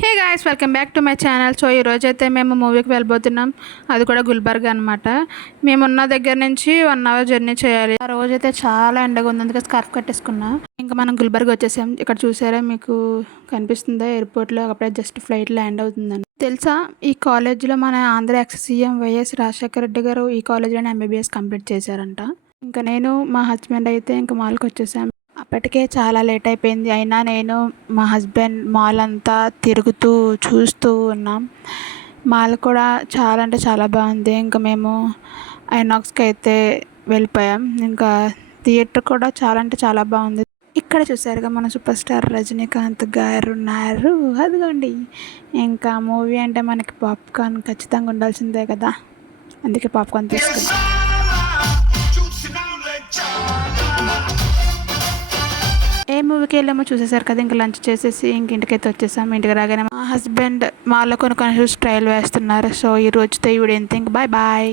Hey guys, welcome back to my channel. So ఈరోజైతే మేము మూవీకి వెళ్ళిపోతున్నాం. అది కూడా గుల్బర్గా అనమాట. మేమున్న దగ్గర నుంచి 1 అవర్ జర్నీ చేయాలి. ఆ రోజైతే చాలా ఎండగా ఉంది, అందుకే స్కార్ఫ్ కట్టేసుకున్నా. ఇంకా మనం గుల్బర్గా వచ్చేసాం. ఇక్కడ చూసారా, మీకు కనిపిస్తుందా ఎయిర్పోర్ట్లో? అప్పుడే జస్ట్ ఫ్లైట్ ల్యాండ్ అవుతుందని. తెలుసా, ఈ కాలేజ్లో మన Andhra ex CM YS Rajasekhara Reddy గారు ఈ కాలేజ్లోనే ఎంబీబీఎస్ కంప్లీట్ చేశారంట. ఇంకా నేను మా హస్బెండ్ అయితే ఇంకా మాల్కి వచ్చేసాం. అప్పటికే చాలా లేట్ అయిపోయింది. అయినా నేను మా హస్బెండ్ మాల్ అంతా తిరుగుతూ చూస్తూ ఉన్నాం. మాల్ కూడా చాలా అంటే చాలా బాగుంది. ఇంకా మేము ఐనాక్స్కి అయితే వెళ్ళిపోయాం. ఇంకా థియేటర్ కూడా చాలా అంటే చాలా బాగుంది. ఇక్కడ చూసారుగా, మన సూపర్ స్టార్ రజనీకాంత్ గారు ఉన్నారు. అదిగోండి. ఇంకా మూవీ అంటే మనకి పాప్కార్న్ ఖచ్చితంగా ఉండాల్సిందే కదా, అందుకే పాప్కార్న్ తీసుకున్నాం. ఏ మూవీకి వెళ్ళామో చూసేసారు కదా. ఇంకా లంచ్ చేసేసి ఇంటికైతే వచ్చేసాము. ఇంటికి రాగానే మా హస్బెండ్ మాలో కొన్ని షూస్ ట్రయల్ వేస్తున్నారు. సో ఈ రోజుతో ఈ వీడియో ఎంత. Bye bye.